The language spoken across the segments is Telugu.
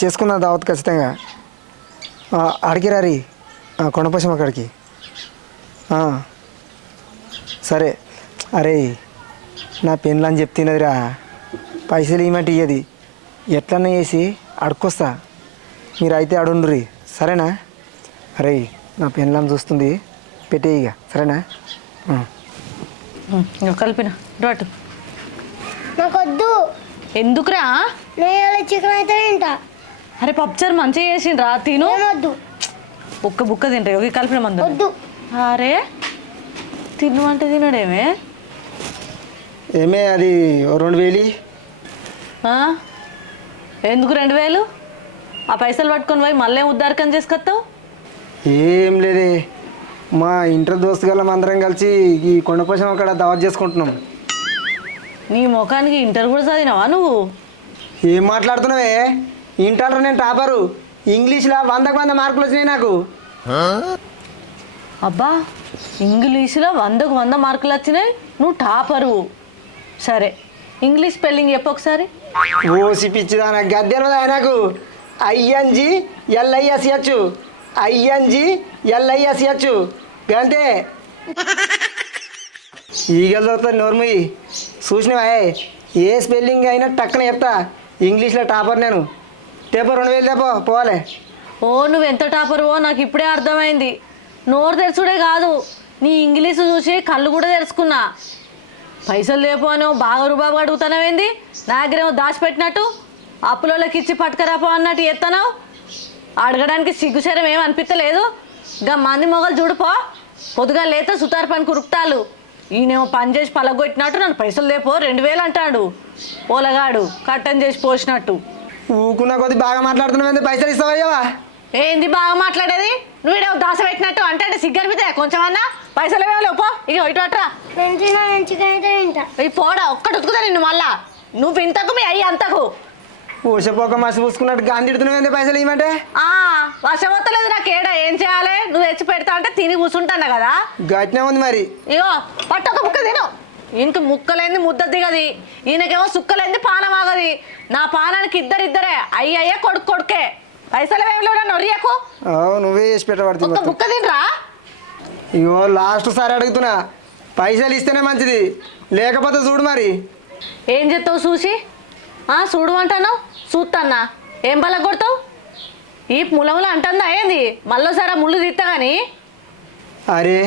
చేసుకున్న దావత్ ఖచ్చితంగా అడిగి రారి కొండపోషమ్మ అక్కడికి. సరే. అరే నా పెన్లు అని చెప్తున్నదిరా, పైసలు ఇవ్వమంటే ఇయ్యది, ఎట్లన్నా చేసి అడుక్కొస్తా, మీరు అయితే అడుండ్రి సరేనా? అరే నా పెన్లని చూస్తుంది, పెట్టే ఇక సరేనా? కలిపిన రాటు. నాకొద్దు. ఎందుకురా? నేను చికెన్ అయితే తింటా. అరే పప్పుచారు మంచిగా చేసిండ్రా, తిను. వద్దు. ఒక్క బుక్క తింటా, ఒక కలిపిన మందు వద్దు. అరే తిను అంటే తినడేమే. ఏమే అది 2000. ఎందుకు 2000? ఆ పైసలు పట్టుకొని పోయి మళ్ళీ ఉద్దారకం చేసుకొస్తావు? ఏం లేదే, మా ఇంటర్ దోస్తుగాళ్ళం అందరం కలిసి ఈ కొండపోషమ్మ అక్కడ దావత్ చేసుకుంటున్నాం. నీ ముఖానికి ఇంటర్ కూడా చదివినావా నువ్వు? ఏం మాట్లాడుతున్నావే? ఇంటర్లో నేను టాపరు, ఇంగ్లీష్లో 100కు 100 మార్కులు వచ్చినాయి నాకు. అబ్బా ఇంగ్లీష్లో 100కు 100 మార్కులు వచ్చినాయి, నువ్వు టాపరు. సరే ఇంగ్లీష్ స్పెల్లింగ్ చెప్పు ఒకసారి. ఓసి పిచ్చిదానా, గద్దెలు నాకు. INGLISH INGLISH గంతే. ఈగలు చదువుతుంది నోర్మయ్యి. చూసినవా ఏ స్పెల్లింగ్ అయినా టక్కన చెప్తా. ఇంగ్లీష్లో టాపర్ నేను. తేపో 2000 తేపో పోవాలి. ఓ నువ్వు ఎంత టాపర్వో నాకు ఇప్పుడే అర్థమైంది. నోరు తెరుచుడే కాదు, నీ ఇంగ్లీషు చూసి కళ్ళు కూడా తెరుచుకున్నా. పైసలు లేపోనో బాగా రూబాబు అడుగుతానవేంది? నా దగ్గరేమో దాచిపెట్టినట్టు అప్పులోకి ఇచ్చి పట్టుకరాపో అన్నట్టు ఎత్తాను. అడగడానికి సిగ్గుశరం ఏం అనిపించలేదు. ఇంకా మంది మొగలు చూడుపో, పొద్దుగా లేత సుతారు పని కురుకుతాలు. ఈయనేమో పని చేసి పలగొట్టినట్టు నన్ను పైసలు లేపో 2000 అంటాడు. పోలగాడు కట్టని చేసి పోసినట్టు. ఊకున్న కొద్ది బాగా మాట్లాడుతున్నావు, పైసలు ఇస్తావయ్యావా? ఏంది బాగా మాట్లాడేది? నువ్వు ఇడ దాస పెట్టినట్టు అంటే సిగ్గనిపితే కొంచెం అన్నా. పైసలు ఏమో పో, ఇక ఇటు అట్రా. చికెన్ అయితే తింటా. ఈ పోడా ఒక్కటి ఉతుకుతా నిన్ను మళ్ళా. నువ్వు ఇంతకు మీ అయ్యి అంతకు ఊసపోక మసి పూసుకున్నట్టు గాంధీ తిడుతున్నావు, పైసలు ఇవ్వమంటే. వర్షమొత్తలేదు నాకేడ, ఏం చేయాలి? నువ్వు తెచ్చి పెడతా అంటే తిని కూర్చుంటాను కదా. గట్టినే ఉంది మరి. ఇగో పట్టొక ముక్క తిను. ఇంక ముక్కలేంది ముద్ద దిగది, ఈయనకేమో సుక్కలేంది పానం ఆగది. నా పానానికి ఇద్దరిద్దరే, అయ్యయ్యే కొడుకు కొడుకే. పైసలు ఏమి లేవు నొరియకు. నువ్వే చేసి పెట్టబడుతుంది. ఒక్క ముక్క తినరా? ఇగో లాస్ట్ సారి అడుగుతున్నా, పైసలు ఇస్తేనే మంచిది, లేకపోతే చూడు మరి. ఏం చెప్తావు చూసి? చూడు అంటాను, చూస్తాన్నా. ఏం బల కొడతావు? ఈ ములములు అంటుందా ఏంది? మళ్ళీసారి ముళ్ళు తీస్తా కానీ. అరే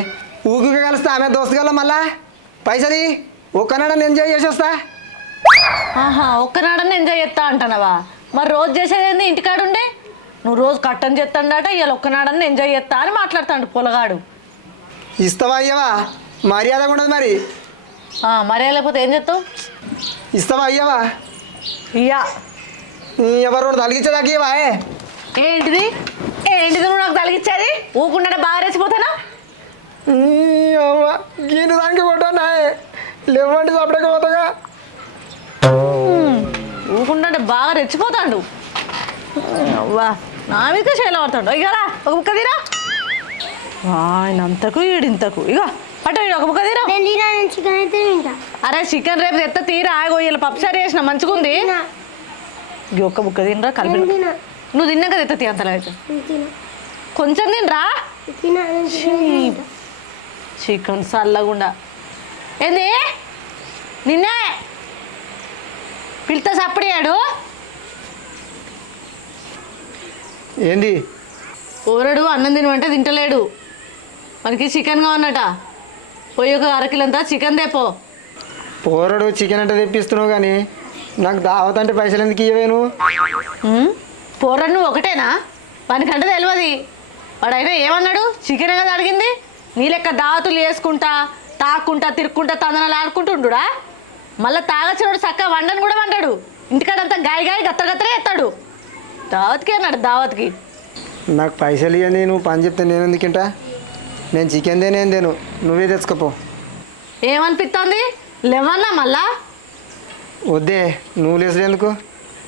ఊరికి కలిస్తే ఆమె దోస్తుగల మళ్ళా పైసలు ఒక్కనాడని ఎంజాయ్ చేసి వస్తా. ఒక్కనాడని ఎంజాయ్ చేస్తా అంటానవా? మరి రోజు చేసేది ఇంటికాడుండే. నువ్వు రోజు కట్టని చేస్తాడట, ఇవాళ ఒక్కనాడని ఎంజాయ్ చేస్తా అని మాట్లాడతాడు పొలగాడు. ఇస్తావా అయ్యవా? మర్యాద ఉండదు మరి. మర్యాద లేకపోతే ఏం చేస్తావు? ఇస్తావా అయ్యవా? ఇయ్యా. ఎవరు తలిగించేదాకా ఇవ్వా? ఏంటిది ఏంటిది నువ్వు నాకు తలిగించేది? ఊకుండా బాగా రెచ్చిపోతానా? గీత దానికి కొట్టానా లేవంటే చప్పడకపోతాగా. ఊకుండా బాగా రెచ్చిపోతాడు. అవ్వా నా మీద చేయాలి పడతాడు. ఇగరా ఒక ముక్క తీరా. ఆయన అంతకు ఈడింతకు. ఇగో అటు ఒక ముక్క తీరా. చికెన్ అయితే తింటా. అరే చికెన్ రేపు ఎత్త తీరా. ఇలా పప్పుసారి చేసిన మంచిగుంది. ఒక్క ముక్క తినరా కలిపి. నువ్వు తిన్నాక ఎత్త తీ అంతలో అయితే కొంచెం తినరా. చికెన్ చల్లగుండా ఏంది నిన్నే పిల్లతో సప్పడియాడు. ఏంది ఓరడు అన్నం తినమంటే తింటలేడు. మనకి చికెన్ కావన్నట. పోయి ఒక అరకిలంతా చికెన్ తెపో. పోరడు చికెన్ అంటే తెప్పిస్తున్నావు కానీ నాకు దావత్ అంటే పైసలు ఎందుకు ఇవ్వను? పోరడు నువ్వు ఒకటేనా? వానికంటే తెలియదు. వాడైనా ఏమన్నాడు? చికెన్ కదా అడిగింది. నీ లెక్క దావతులు వేసుకుంటా తాక్కుంటా తిరుక్కుంటా తందనాలు ఆడుకుంటుండుడా. మళ్ళీ తాగచ్చినోడు చక్కగా వండని కూడా వండాడు. ఇంటికాడంతా గాయ గాయ గత్తర గత్తరే ఎత్తాడు. దావత్కి అన్నాడు దావత్కి. నాకు పైసలు ఇవ్వండి, నువ్వు పని చెప్తే నేను ఎందుకంటా? నేను చికెన్ దేనేం దేను, నువ్వే తెచ్చుకోపో. ఏమనిపిస్తుంది? లేవన్నా మళ్ళా వద్దే నువ్వు లేసుడు ఎందుకు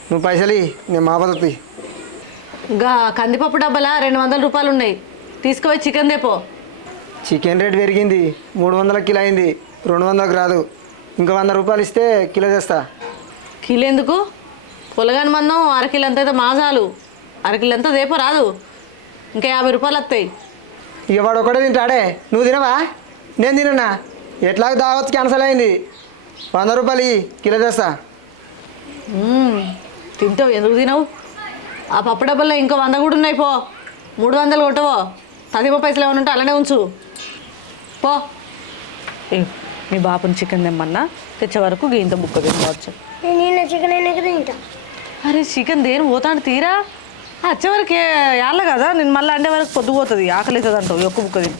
నువ్వు పైసలు ఇయ్యి, నేను మా పద్ధతి గా కందిపప్పు డబ్బాల 200 రూపాయలు ఉన్నాయి, తీసుకుపోయి చికెన్ తెపో. చికెన్ రేట్ పెరిగింది, 300 కిలో అయింది, 200కి రాదు. ఇంకా 100 రూపాయలు ఇస్తే కిలో తెస్తా. కిలో ఎందుకు? పొలగాని మందం అరకిలో ఎంత అయితే మాజాలు, అరకిలో ఎంత దేపో రాదు, ఇంకా 50 రూపాయలు వస్తాయి. ఇక వాడు ఒకటే తింటాడే, నువ్వు తినవా? నేను తినన్నా. ఎట్లాగ దావత్ క్యాన్సల్ అయింది. 100 రూపాయలు ఇయ్యి, కిలో తెస్తా. తింటావు, ఎందుకు తినవు? ఆ పప్పు డబ్బాలో ఇంకో 100 కూడా ఉన్నాయి, పో 300 కొట్టవో. తదిపో పైసలు ఏమైనా ఉంటే అలానే ఉంచు పో. మీ బాపుని చికెన్ తెమ్మన్నా, తెచ్చే వరకు గీంత బుక్క తినవచ్చు. నేను నిన్న చికెన్ అయినా తింటా. అరే చికెన్ దేని పోతాడు తీరా, వచ్చే వరకు యాళ్ళ కదా, నేను మళ్ళీ అంటే వరకు పొద్దుపోతుంది, ఆకలి అవుతుంది అంటావు, ఒక్క బుక్క తిని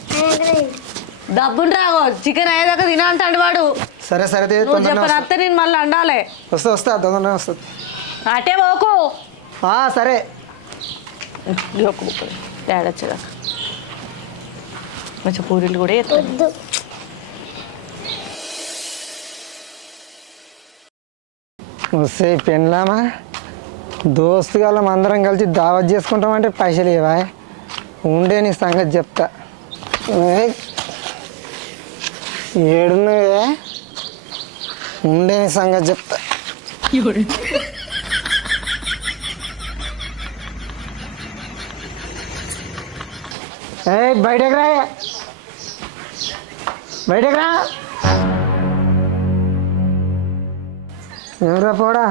డబ్బుని రాగో. చికెన్ అయ్యేదాకా తిన అంటాడు వాడు. సరే సరే నువ్వు చెప్పని అత్తే నేను మళ్ళీ అండాలి. వస్తా తొందరనే వస్తుంది. అటే పోకు. సరే ఒక్క బుక్క డాడీ వచ్చేదాకా మంచి పూరీలు కూడా ఎత్తాను. వద్దు. వస్తే పెళ్ళామా దోస్తుగాళ్ళం అందరం కలిసి దావత్ చేసుకుంటామంటే పైసలు ఇవ్వా? ఉండే నీ సంగతి చెప్తా. ఏడున్నవే, ఉండే నీ సంగతి చెప్తా. బయటకు రా, బయటకు రా. ఎవరా పోడా,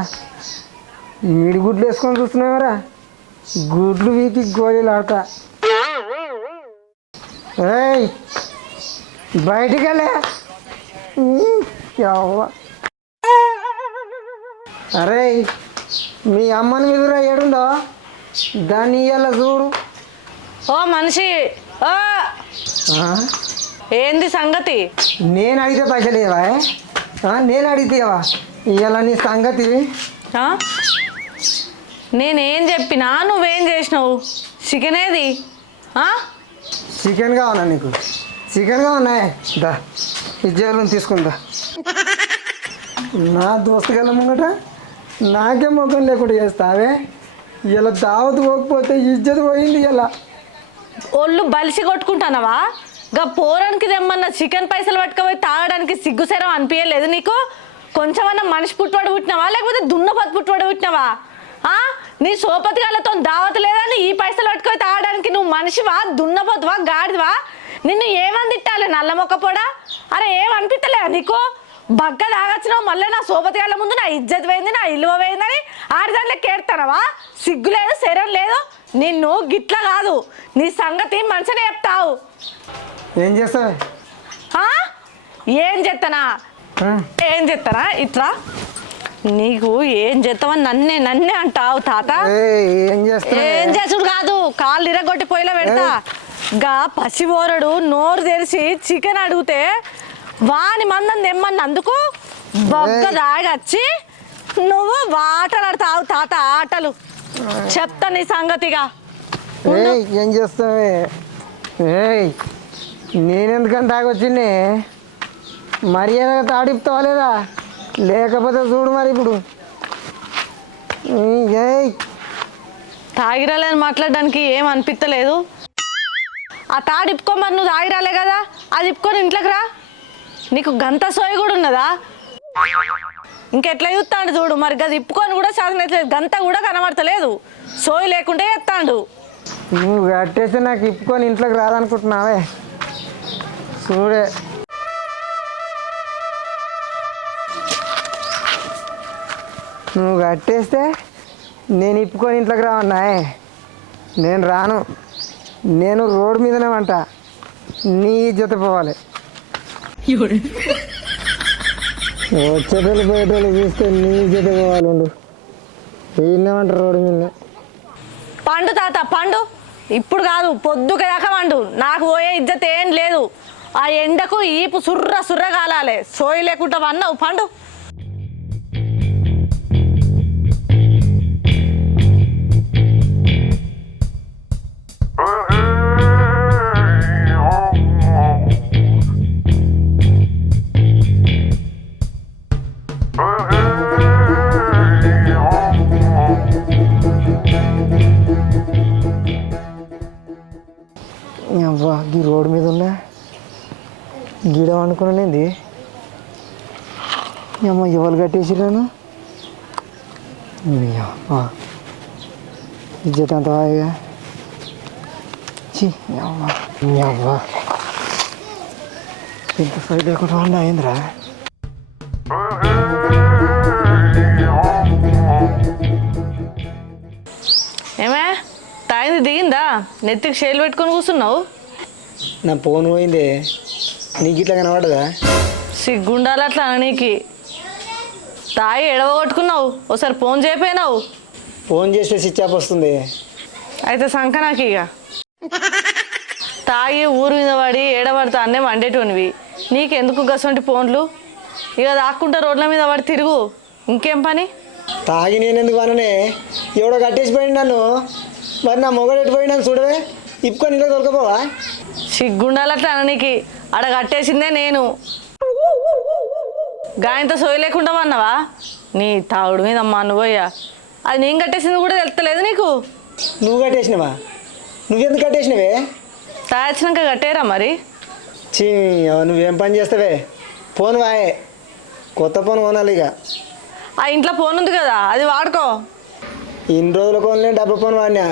ఈడి గుడ్లు వేసుకొని చూస్తున్నావురా? గుడ్లు వీకి గోళీలు ఆడతా. ఏయ్ బయటికి వెళ్ళే. అరే మీ అమ్మని మీదురా ఏడుందో దాన్ని ఇయ్యాల చూడు. ఓ మనిషి, ఓ ఏంది సంగతి? నేను అడిగితే పైసలు ఇవ్వా? నేను అడిగితే ఇవ్వా? ఇవాళ నీ సంగతి. నేనేం చెప్పినా నువ్వేం చేసినావు? చికెన్ ఏది? చికెన్ కావాలా నీకు? చికెన్ కావాలా? దా ఇజ్జలను తీసుకుందా. నా దోస్తుగల ముంగట నాకే ముఖం లేకుండా చేస్తావే. ఇలా దావత్ పోకపోతే ఇజ్జత్ పోయింది. ఇలా ఒళ్ళు బలిసి కొట్టుకుంటానవా? గా పోరానికి తెమ్మన్న చికెన్ పైసలు పట్టుకపోయి తాగడానికి సిగ్గుసరం అనిపించలేదు నీకు? కొంచెమన్నా మనిషి పుట్టుబడి పుట్టినావా, లేకపోతే దున్నపతి పుట్టుబడి పుట్టినావా? నీ సోపతి గాళ్ళతో దావత లేదని ఈ పైసలు పట్టుకొని తాగడానికి నువ్వు మనిషివా, దున్నపోతువా, గాడివా? నిన్ను ఏమని తిట్టాలి నల్ల మొక్క పొడా? అరే ఏమనిపించలేదా నీకు? బగ్గ తాగచ్చినావు, మళ్ళీ నా సోపతి గాళ్ళ ముందు నా ఇజ్జత్ పోయింది, నా ఇల్లువ పోయిందని ఆడదాంట్లో కేడతానవా? సిగ్గు లేదు, శరం లేదు. నిన్ను గిట్ల కాదు, నీ సంగతి మంచిగా చెప్తావు. ఏం చేస్తావే? ఏం చెప్తానా? ఏం చెప్తానా? ఇట్లా నీకు ఏం చేస్తావని నన్నే అంటావు తాత. ఏం చేసుడు కాదు, కాళ్ళు ఇరగొట్టి పొయ్యిలో పెడతా. గా పసిబోరడు నోరు తెరిచి చికెన్ అడిగితే వాని మందం తెమ్మన్నందుకు బొగ్గ దాగచ్చి నువ్వు ఆటలు ఆడతావు తాత, ఆటలు. చెప్తా నీ సంగతిగా. ఏం చేస్తావే? నేనెందుకని తాగొచ్చింది? మర్యాదగా తాడిపుతావా లేదా? లేకపోతే చూడు మరి ఇప్పుడు. తాగిరాలని మాట్లాడడానికి ఏం అనిపించలేదు. ఆ తాడిప్పుకోమని నువ్వు తాగిరాలే కదా, అది ఇప్పుకొని ఇంట్లోకి రా. నీకు గంత సోయి కూడా ఉన్నదా? ఇంకెట్లా చూస్తాడు చూడు. మరి గది ఇప్పుకొని కూడా సాధనట్లేదు, గంత కూడా కనబడతలేదు. సోయి లేకుంటే ఎత్తాడు. నువ్వు కట్టేసి నాకు ఇప్పుకొని ఇంట్లోకి రాదనుకుంటున్నావే? చూడే నువ్వు కట్టేస్తే నేను ఇప్పుకొని ఇంట్లోకి రావన్నాయే. నేను రాను. నేను రోడ్డు మీదనే వంట. నీ ఇజ్జత పోవాలి. వచ్చేటోళ్ళు పోయేటోళ్ళు చూస్తే నీ ఇజ్జత పోవాలి. ఉండు, ఏమంటారు రోడ్డు మీద. పండు తాత పండు, ఇప్పుడు కాదు పొద్దుక దాకా పండు. నాకు పోయే ఇజ్జత ఏం లేదు. ఆ ఎండకు ఈపు సుర్ర కాలాలి. సోయి లేకుండా అన్నావు పండు. అనుకున్నానేంది అమ్మ ఎవరు కట్టేసిరాను ఇజ్జత్ అంత హాయిగా అవ్వ ఇంత సైడ్ లేకుండా వాళ్ళు అయిందిరా ఏమే తాయింది దిగిందా నెత్తికి షేలు పెట్టుకొని కూర్చున్నావు నా ఫోన్ పోయింది నీకు ఇట్లా కనబడదా సిగ్గుండాలి అట్లా నీకు తాయి ఎడవ కొట్టుకున్నావు ఒకసారి ఫోన్ చేయపోయినావు ఫోన్ చేస్తే స్విచ్ ఆఫ్ వస్తుంది అయితే సంక నాకు ఇక తాగి ఊరు మీద పడి ఏడబడతా అన్నే వండేటోనివి నీకెందుకు గసంటి ఫోన్లు ఇక దాక్కుంటా రోడ్ల మీద పడి తిరుగు ఇంకేం పని తాగి నేను ఎందుకు అననే ఎవడో కట్టేసిపోయింది నన్ను మరి నా మొగడు ఎట్టిపోయినా చూడవే ఇప్పుకొని ఇలా దొరకపోవా సిగ్గుండాలి అట్లా నీకు ఆడ కట్టేసిందే నేను గాయంత సోయి లేకుండా అన్నావా నీ తాగుడు మీద అమ్మా నువ్వయ్యా అది నేను కట్టేసింది కూడా తెలుస్తలేదు నీకు నువ్వు కట్టేసినవా నువ్వెందుకు కట్టేసినవే తాగినాక కట్టేరా మరి చీ నువ్వేం పని చేస్తావే ఫోన్ వాయే కొత్త ఫోన్ కొనాలి ఇక ఆ ఇంట్లో ఫోన్ ఉంది కదా అది వాడుకో ఇన్ని రోజుల ఫోన్లే డబ్బా ఫోన్ వాడినా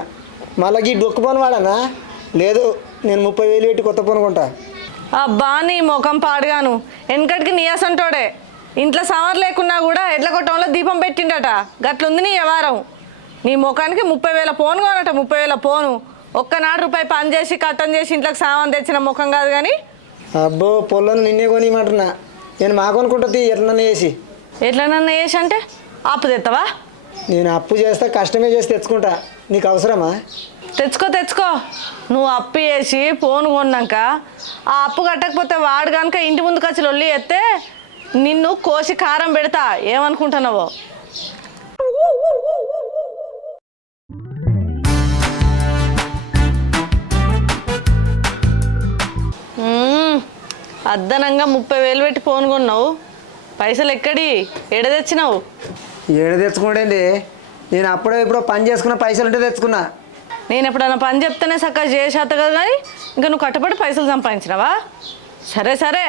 మళ్ళీ ఈ డొక్కు ఫోన్ వాడానా లేదు నేను 30,000 పెట్టి కొత్త ఫోన్ కొంటా అబ్బా నీ ముఖం పాడుగాను వెనకటికి నీయసంటోడే ఇంట్లో సవర్ లేకున్నా కూడా ఎడ్ల కొట్టంలో దీపం పెట్టిండట గట్లుంది నీ వ్యవహారం నీ ముఖానికి 30,000 ఫోన్ కొనట 30,000 ఫోను ఒక్కనాడు రూపాయి పని చేసి కట్టం చేసి ఇంట్లోకి సామాన్ తెచ్చిన ముఖం కాదు కానీ అబ్బో పొలను నిన్నే కొనిమంటున్నా నేను మా కొనుక్కుంటుంది ఎట్లన్నా చేసి ఎట్లనన్నా వేసి అంటే అప్పు తెస్తావా నేను అప్పు చేస్తా కష్టమే చేసి తెచ్చుకుంటా నీకు అవసరమా తెచ్చుకో నువ్వు అప్పు చేసి ఫోన్ కొన్నాక ఆ అప్పు కట్టకపోతే వాడు కనుక ఇంటి ముందుకు వచ్చి లొల్లి ఎత్తే నిన్ను కోసి కారం పెడతా ఏమనుకుంటున్నావో అద్దనంగా 30,000 పెట్టి ఫోన్ కొన్నావు పైసలు ఎక్కడి ఎడ తెచ్చినావు ఏడ తెచ్చుకోండి నేను అప్పుడో ఎప్పుడో పని చేసుకున్న పైసలు ఉంటే తెచ్చుకున్నా నేను ఎప్పుడన్నా పని చెప్తేనే చక్కగా చేసేత కదా కానీ ఇంకా నువ్వు కట్టబడి పైసలు సంపాదించినావా సరే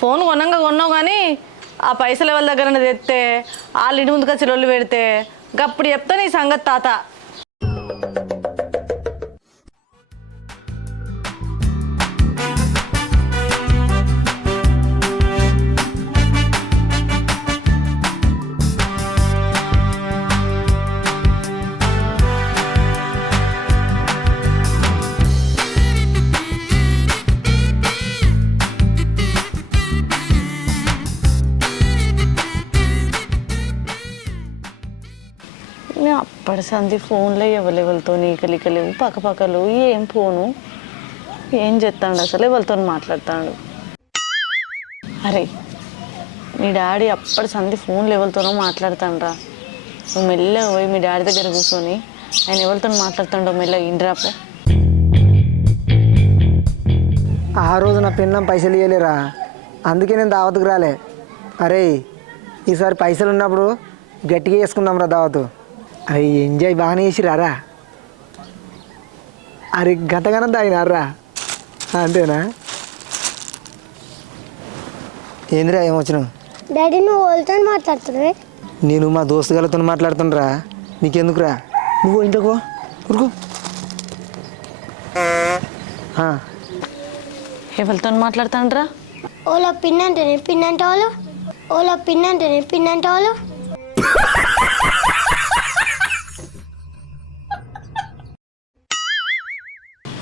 ఫోన్ కొన్నావు కానీ ఆ పైసలు ఎవరి దగ్గర తెస్తే వాళ్ళు ఇంటి ముందుకు వచ్చి రొల్లు పెడితే అప్పుడు చెప్తా నీ సంగతి తాత అప్పటి సంది ఫోన్లో ఎవరెవరితో నీకలికలేవు పక్కపక్కలు ఏం ఫోను ఏం చేస్తాడు అసలు ఎవరితో మాట్లాడతాడు అరే మీ డాడీ అప్పటి సంది ఫోన్లో ఎవరితోనో మాట్లాడతాండ్రా నువ్వు మెల్లగా పోయి మీ డాడీ దగ్గర కూర్చొని ఆయన ఎవరితో మాట్లాడుతాడో మెల్లగా ఇండ్రాపో ఆ రోజు నా పిన్నం పైసలు ఇవ్వలేరా అందుకే నేను దావత్కు రాలే అరే ఈసారి పైసలు ఉన్నప్పుడు గట్టిగా వేసుకుందాం రా దావతు అరే ఎంజాయ్ బాగానే చేసిరారా అరే గంటగానం తాగినారా అంతేనా ఏందిరా ఏమొచ్చినావు డాడీ నువ్వు వాళ్ళతో మాట్లాడుతున్నావే నేను మా దోస్తుగాలతో మాట్లాడుతుండ్రా నీకెందుకురా నువ్వు ఇంట్లోకో ఊరుకో ఎవరితో మాట్లాడతాండ్రా ఓలా పిన్ అంటేనే పిన్ అంటే వాళ్ళు ఓలా పిన్ అంటేనే పిన్ అంటే వాళ్ళు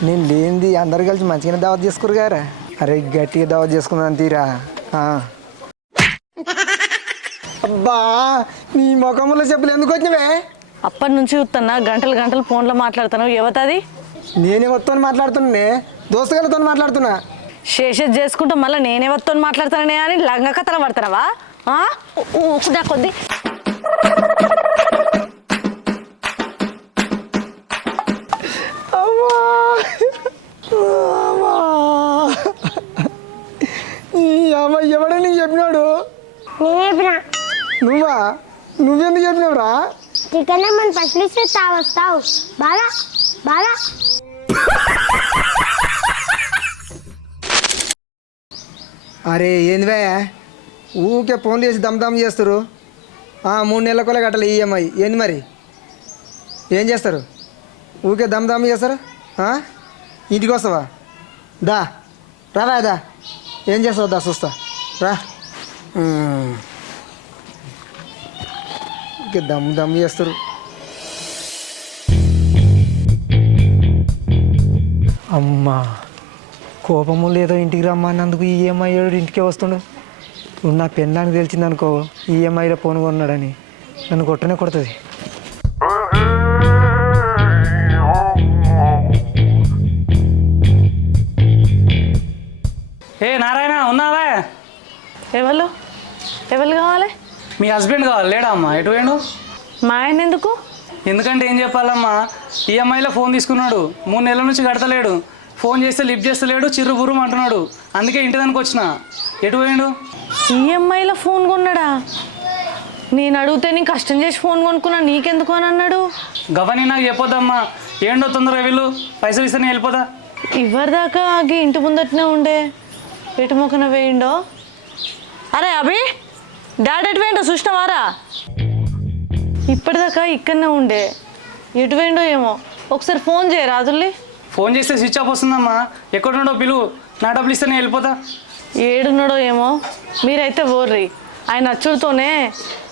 నేను లేనిది అందరు కలిసి మంచిగానే దావత్ చేసుకోరు గారా అరే గట్టిగా దావత్ చేసుకున్నాను తీరా అబ్బా నీ ముఖంలో చెప్పులు ఎందుకు వచ్చినవే అప్పటి నుంచి చూస్తున్నా గంటలు ఫోన్లో మాట్లాడుతాను ఎవతది నేనెవరితో మాట్లాడుతున్నా దోస్తుగాలతో మాట్లాడుతున్నా శేషం చేసుకుంటూ మళ్ళీ నేనెవరితో మాట్లాడతానే అని లంగ కథలు పడతావా ఊసుదా కొద్ది ఎవడని చెప్పినాడు నేను నువ్వా నువ్వెందుకు చెప్పినావురా చికెన్ మన పైసలు ఇస్తే తావస్తావు బాగా బాగా అరే ఏంది భయ ఊకే ఫోన్ చేసి దమ్ చేస్తారు 3 నెలలకోలే కట్టాలి ఈఎంఐ ఏంది మరి ఏం చేస్తారు ఊకే దమ్ చేస్తారు ఇంటికి వస్తావా దా రావా దా ఏం చేస్తావు దా చూస్తా రా ఊకే దమ్ చేస్తారు అమ్మా కోపము లేదో ఇంటికి రమ్మన్నందుకు ఈఎంఐ ఇంటికే వస్తుండు ఇప్పుడు నా పెళ్ళానికి తెలిసిందనుకో ఈఎంఐలో ఫోన్ కొన్నాడని నన్ను కొట్టనే కొడుతుంది ఏ నారాయణ ఉన్నావా? ఎవరు కావాలి? మీ హస్బెండ్ కావాలి లేడా అమ్మా? ఎటు పోయిండు? మా ఆయన ఎందుకు? ఎందుకంటే ఏం చెప్పాలమ్మా, ఈఎంఐలో ఫోన్ తీసుకున్నాడు, 3 నెలల నుంచి కడతలేడు, ఫోన్ చేస్తే లిఫ్ట్ చేస్తలేడు, చిర్రు బుర్రం అంటున్నాడు. అందుకే ఇంటి దానికి వచ్చిన. ఎటు పోయిండు? ఈఎంఐలో ఫోన్ కొన్నాడా? నేను అడిగితే నేను కష్టం చేసి ఫోన్ కొనుక్కున్నా, నీకెందుకు అని అన్నాడు. గవని నాకు చెప్పొద్దమ్మా, ఏండో తొందరగా వీళ్ళు పైసలు ఇస్తే నేను వెళ్ళిపోతా. ఇవ్వరిదాకా ఆగి ఇంటి ముందటనే ఉండే, ఎటు మొక్కన వేయిండో. అరే అభి, డాడీ ఎటు వేయండో చూసినావారా? ఇప్పటిదాకా ఇక్కడనే ఉండే, ఎటు వేయండో ఏమో. ఒకసారి ఫోన్ చేయరా అదుల్లి. ఫోన్ చేస్తే స్విచ్ ఆఫ్ వస్తుందమ్మా, ఎక్కడున్నాడో పిలువు, నా డబ్బులు ఇస్తే నేను వెళ్ళిపోతా. ఏడున్నాడో ఏమో, మీరైతే ఓర్రి. ఆయన అచ్చుడితోనే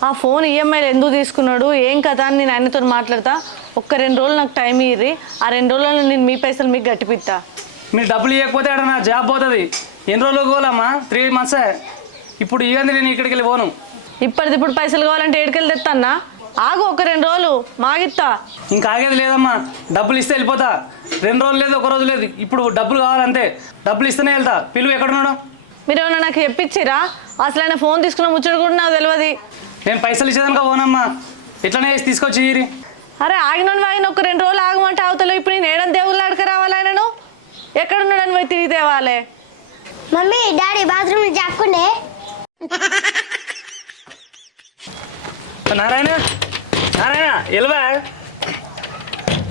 ఆ ఫోన్ ఈఎంఐలు ఎందుకు తీసుకున్నాడు ఏం కదా అని నేను ఆయనతో మాట్లాడతా. ఒక్క 2 రోజులు నాకు టైం ఇర్రి, ఆ 2 రోజులలో నేను మీ పైసలు మీకు గట్టిపిస్తా. మీరు డబ్బులు ఇవ్వకపోతే ఆడ నా జాబ్ పోతుంది. ఎన్ని రోజులు పోవాలమ్మా? 3 మంత్సే. ఇప్పుడు ఇవ్వండి, నేను ఇక్కడికి వెళ్ళి పోను. ఇప్పటిదిప్పుడు పైసలు కావాలంటే ఏడుకెళ్ళి తెస్తానా? ఆగు, ఒక 2 రోజులు మాగిస్తా. ఇంకా ఆగేది లేదమ్మా, డబ్బులు ఇస్తే వెళ్ళిపోతా. 2 రోజులు లేదు, 1 రోజు లేదు, ఇప్పుడు డబ్బులు కావాలంతే. డబ్బులు ఇస్తేనే వెళ్తా. పిలువు ఎక్కడున్నాడు? మీరు ఏమన్నా నాకు చెప్పించిరా? అసలు ఆయన ఫోన్ తీసుకున్న ముచ్చట కూడా నాకు తెలియదు. నేను పైసలు ఇచ్చేదానికా పోనమ్మా, ఇట్లనే వేసి తీసుకొచ్చి ఇరి. అరే ఆగిన ఒక 2 రోజులు ఆగమంటే అవతల. ఇప్పుడు నేను ఏడాది దేవుళ్ళు అడక రావాలి ఆయనను? ఎక్కడున్నాడని పోయి తిరిగి తేవాలి. మమ్మీ డాడీ బాత్రూమ్ జాక్కుండే. నారాయణ నారాయణ ఎల్వా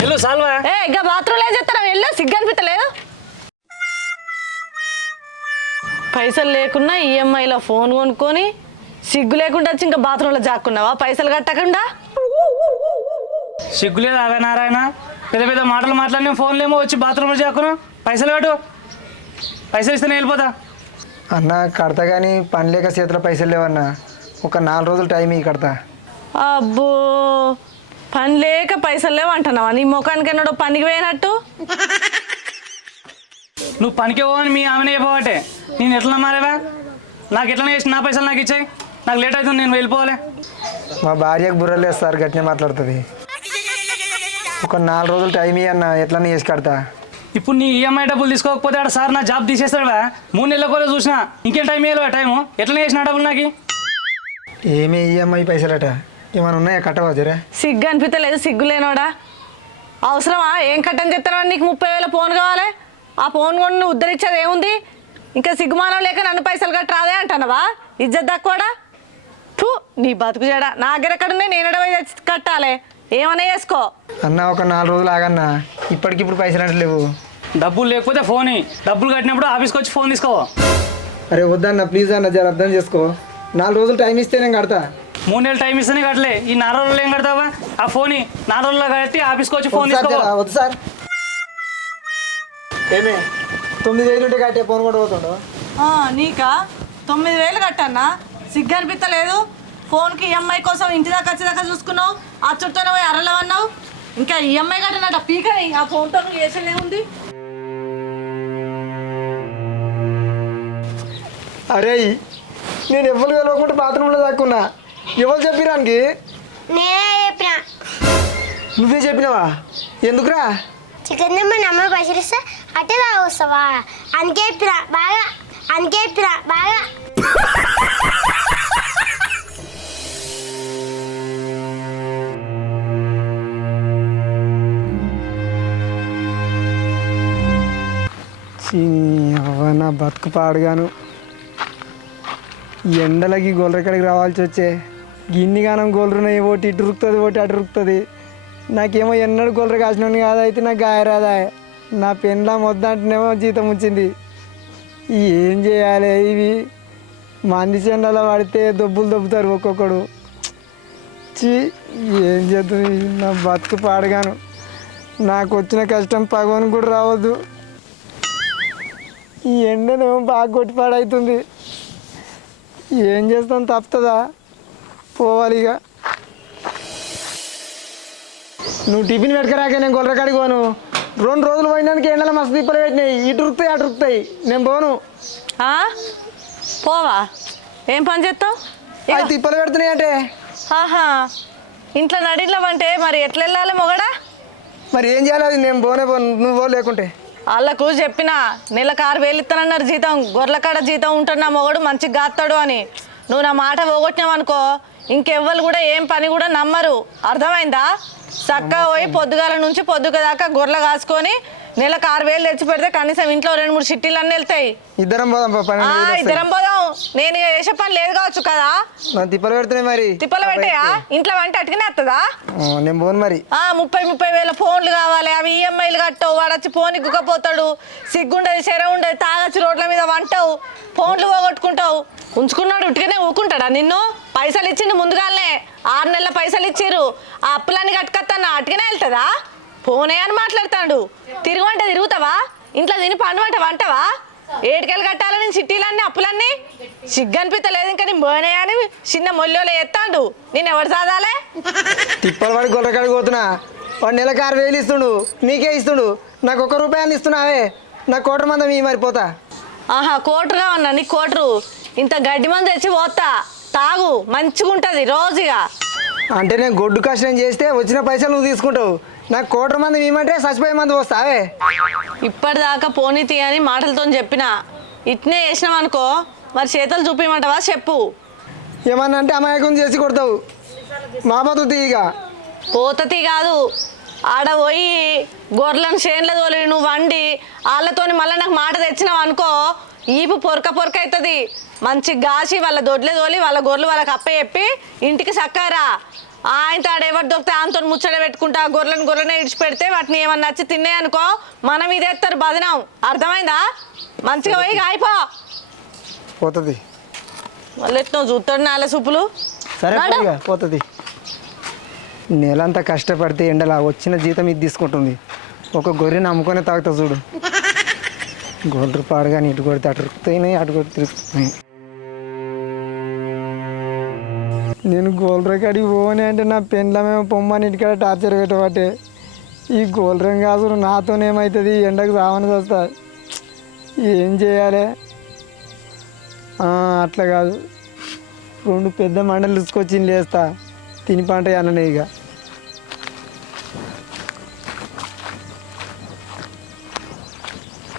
ఎల్లు సాల్వా. ఇంకా బాత్రూంలో ఏం చెప్తాను, వెళ్ళు. సిగ్గు అనిపించలేదు. పైసలు లేకున్నా ఈఎంఐలో ఫోన్ కొనుక్కొని సిగ్గు లేకుండా వచ్చి ఇంకా బాత్రూంలో జాక్కున్నావా పైసలు కట్టకుండా? సిగ్గులేదు అవే నారాయణ, పెద్ద పెద్ద మాటలు మాట్లాడిన ఫోన్లేమో వచ్చి బాత్రూంలో జాక్కున్నా. పైసలు కట్టు, పైసలు ఇస్తేనే వెళ్ళిపోతా. అన్న కడతా కానీ పని లేక చేతిలో పైసలు లేవన్నా, ఒక 4 రోజులు టైం ఇవి కడతా. అబ్బో, పని లేక పైసలు లేవంటున్నావా? నీ ముఖానికి ఎన్నడో పనికి పోయినట్టు. నువ్వు పనికి పోవని మీ ఆమెనే చెప్పబట్టే నేను ఎట్లా మారేవా? నాకు ఎట్లా చేసి నా పైసలు నాకు ఇచ్చాయి. నాకు లేట్ అవుతుంది, నేను వెళ్ళిపోవాలి. మా భార్యకు బుర్రలేదు సార్, గట్టినే మాట్లాడుతుంది. ఒక 4 రోజులు టైం ఇవి అన్న, ఎట్లనే చేసి కడతా. ఇప్పుడు నీ ఈఎంఐ డబ్బులు తీసుకోకపోతే ఆడ సార్ నా జాబ్ తీసేస్తాడా? 3 నెలల కూడా చూసినా, ఇంకేం టైం ఇవ్వాలి టైము. ఎట్లా చేసిన డబ్బులు నాకు? ఏమీ ఈఎంఐ పైసలట ఏమైనా ఉన్నాయా కట్టవా జరా? సిగ్గు అనిపించలేదు, సిగ్గు లేనోడా. అవసరమా? ఏం కట్టని చెప్తాను? నీకు 30,000 ఫోన్ కావాలి. ఆ ఫోన్ కొని నువ్వు ఉద్ధరించేది ఏముంది? ఇంకా సిగ్గుమానం లేక నన్ను పైసలు కట్టరాదే అంటానవా? ఇజ్జత్ తక్కువడా? ఫు, నీ బతుకు చేయడా. నా దగ్గర ఎక్కడున్నాయి, నేను ఎడవై కట్టాలి. ఏమన్నా చేసుకో అన్న. ఒక 4 రోజులు ఆగన్నా, ఇప్పటికిప్పుడు పైసలు అంటే లేవు. డబ్బులు లేకపోతే ఫోన్, డబ్బులు కట్టినప్పుడు ఆఫీస్కి వచ్చి ఫోన్ తీసుకోవా. అరే వద్దన్న, ప్లీజ్ అన్న, జర అర్థం చేసుకో. 4 రోజులు టైం ఇస్తే నేను కడతా. 3 నెలలు టైం ఇస్తేనే కట్టలే, ఈ 4 రోజులు ఏం కడతావా? ఆ ఫోన్ 4 రోజుల్లో కట్టి ఆఫీస్కి వచ్చి ఫోన్ తీసుకోవా. వద్దు సార్. ఏమే 9,000 ఉంటే కట్టే ఫోన్ కూడా పోతుండో. నీకా 9,000 కట్టన్నా? సిగ్గు అనిపించలేదు? ఫోన్కి ఈఎంఐ కోసం ఇంటి దాకా వచ్చేదాకా చూసుకున్నావు, ఆ చుట్టూనే పోయి అరలేమన్నావు. ఇంకా ఈఎంఐ కట్టినట్ట పీకని ఆ ఫోన్తో నువ్వు చేసేది ఏముంది? అరే నేను ఎవరు కలవకుండా బాత్రూంలో దాక్కున్నా. ఎవరు చెప్పిరానికి? నేనే చెప్పిన. నువ్వే చెప్పినావా? ఎందుకురా? చికెన్ తెమ్మని అమ్మ పైసలు ఇస్తే అట్టే తాగొస్తావా? అందుకే చెప్పిన బాగా, అందుకే చెప్పిన బాగా. నా బతుకు పాడుగాను. ఎండలకి గొల్లరెక్కడికి రావాల్సి వచ్చే గిన్నిగానం గోల్రున్నాయి. ఒకటి ఇటు రుక్కుతుంది, ఒకటి అటు రుక్కుతుంది. నాకేమో ఎన్నడూ గొల్లరు కాసినోని కాదు, అయితే నాకు గాయరాదా. నా పెన్లా మొద్దంటేనేమో జీతం వచ్చింది. ఏం చేయాలి? ఇవి మంది చెండాల పడితే దొబ్బులు దొబ్బుతారు ఒక్కొక్కడు. చీ, ఏం చేద్దాం, నా బతుకు పాడగాను. నాకు వచ్చిన కష్టం పగవని కూడా రావద్దు. ఈ ఎండను బాగా కొట్టి పాడవుతుంది. ఏం చేస్తాం, తప్పుతుందా? పోవాలి ఇక. నువ్వు టిఫిన్ పెట్టుకురాక నేను గొల్లకాడికి పోను. 2 రోజులు పోయినానికి ఎండలో మస్తు తిప్పలు పెట్టినాయి. ఇటు ఉరుకుతాయి అటు ఉరుకుతాయి, నేను పోను. ఆ? పోవా? ఏం పని చేస్తావు? అవి తిప్పలు పెడుతున్నాయి అంటే ఆహా, ఇంట్లో నడిళ్ళవంటే మరి ఎట్లా వెళ్ళాలి మొగడా? మరి ఏం చేయాలి? అది నేను పోనే పోను, నువ్వు పో లేకుంటే. వాళ్ళకు చెప్పిన నెలకు 6,000 ఇస్తానన్నారు జీతం. గొర్రెల కాడ జీతం ఉంటున్నా మొగడు మంచిగా గాస్తాడు అని. నువ్వు నా మాట పోగొట్టినావు అనుకో, ఇంకెవ్వరు కూడా ఏం పని కూడా నమ్మరు. అర్థమైందా? చక్కగా పోయి పొద్దుగాల నుంచి పొద్దుగ దాకా గొర్రెలు కాసుకొని నెలకు 6,000 తెచ్చి పెడితే కనీసం ఇంట్లో 2-3 చిట్టీలు అన్నీ వెళ్తాయి. ఇద్దరం పోదాం. ఇద్దరం పోదాం. నేను ఇక చేసే పని లేదు కావచ్చు కదా. తిప్పలు పెడుతున్నాయి మరి. తిప్పలు పెట్టాయా? ఇంట్లో వంట అటుకునే వస్తుందా? నేను పోను మరి. 30,000 వేల ఫోన్లు కావాలి, అవి ఈఎంఐలు కట్టవు. వాడొచ్చి ఫోన్ ఇగ్గుకపోతాడు. సిగ్గుండదు, చెర ఉండదు, తాగొచ్చి రోడ్ల మీద వంటావు, ఫోన్లు పోగొట్టుకుంటావు. ఉంచుకున్నాడు ఉట్టిగానే ఊకుంటాడా నిన్ను? పైసలు ఇచ్చిండు ముందుగానే, 6 నెలల పైసలు ఇచ్చిర్రు. ఆ అప్పులన్నీ కట్టుకొస్తాను అటుకనే వెళ్తుందా? ఫోనే అని మాట్లాడతాడు. తిరుగువంట తిరుగుతావా? ఇంట్లో తిని పండు వంట వంటవా? ఏటికెళ్ళి కట్టాలి నేను చిట్టీలన్నీ అప్పులన్నీ? సిగ్గు అనిపించలేదు ఇంకా. నేను పోనే అని చిన్న మొల్లోలో ఎత్తాడు. నేను ఎవరు సాదాలే? తిప్పలు పడి గొర్రెకాడికి పోతున్నా. వాడు నెలకు 6,000 ఇస్తుండు, నీకే ఇస్తుండు. నాకు 1 రూపాయలు ఇస్తున్నావే. నాకు 1,00,000 మందం ఈ మరి పోతా. ఆహా, కోటరుగా ఉన్నా నీ కోటరు. ఇంత గడ్డి మంది తెచ్చి పోతా, తాగు, మంచిగా ఉంటుంది రోజుగా. అంటే నేను గొడ్డు కష్టం చేస్తే వచ్చిన పైసలు నువ్వు తీసుకుంటావు. నాకు 1,00,000 మంది ఇవ్వమంటే 40 మంది వస్తావే. ఇప్పటిదాకా పోనీ తీయని మాటలతో చెప్పిన, ఇట్నే వేసినాం అనుకో మరి చేతులు చూపించమంటావా చెప్పు? ఏమన్నా అంటే అమాయకం చేసి కొడతావు. మా బతుకు తీయగా పోతతి కాదు, ఆడ పోయి గొర్రెలను చేనులో తోలి నువ్వు వండి వాళ్ళతోని మళ్ళీ నాకు మాట తెచ్చినావు అనుకో, ఈపు పొరక అవుతుంది. మంచి గాసి వాళ్ళ దొడ్లే తోలి వాళ్ళ గొర్రెలు వాళ్ళకి అప్ప చెప్పి ఇంటికి సక్కారా. ఆయన తాడు ఎవరు దొరికితే ఆయనతో ముచ్చట పెట్టుకుంటా గొర్రెలనే ఇడిచిపెడితే వాటిని ఏమన్నా నచ్చి తిన్నాయి అనుకో మనం ఇదేస్తారు బదినాం. అర్థమైందా? మంచిగా పోయి అయిపో. పోతుంది. మళ్ళీ ఎట్లా చూస్తాడు నాల సూపులు. సరే పోతుంది. నెలంతా కష్టపడితే ఎండలా వచ్చిన జీతం ఇది తీసుకుంటుంది. ఒక గొర్రెని అమ్ముకొని తాగుతా చూడు. గొర్రెలు పాడుగా ఇటు కొడితే అటు రుక్కుతాయి, అటు కొడితే తిరుగుతున్నాయి. నేను గోల్రెకాడికి పోని అంటే నా పెండ్లమేమో పొమ్మని ఇంటికాడ టార్చర్ పెట్టబట్టే. ఈ గోల్రెం కాదు నాతోనేమవుతుంది? ఎండకు సావని వస్తా. ఏం చేయాలి? అట్లా కాదు, 2 పెద్ద మండలు తీసుకొచ్చి లేస్తా, తిని పంట అన్ననే ఇక.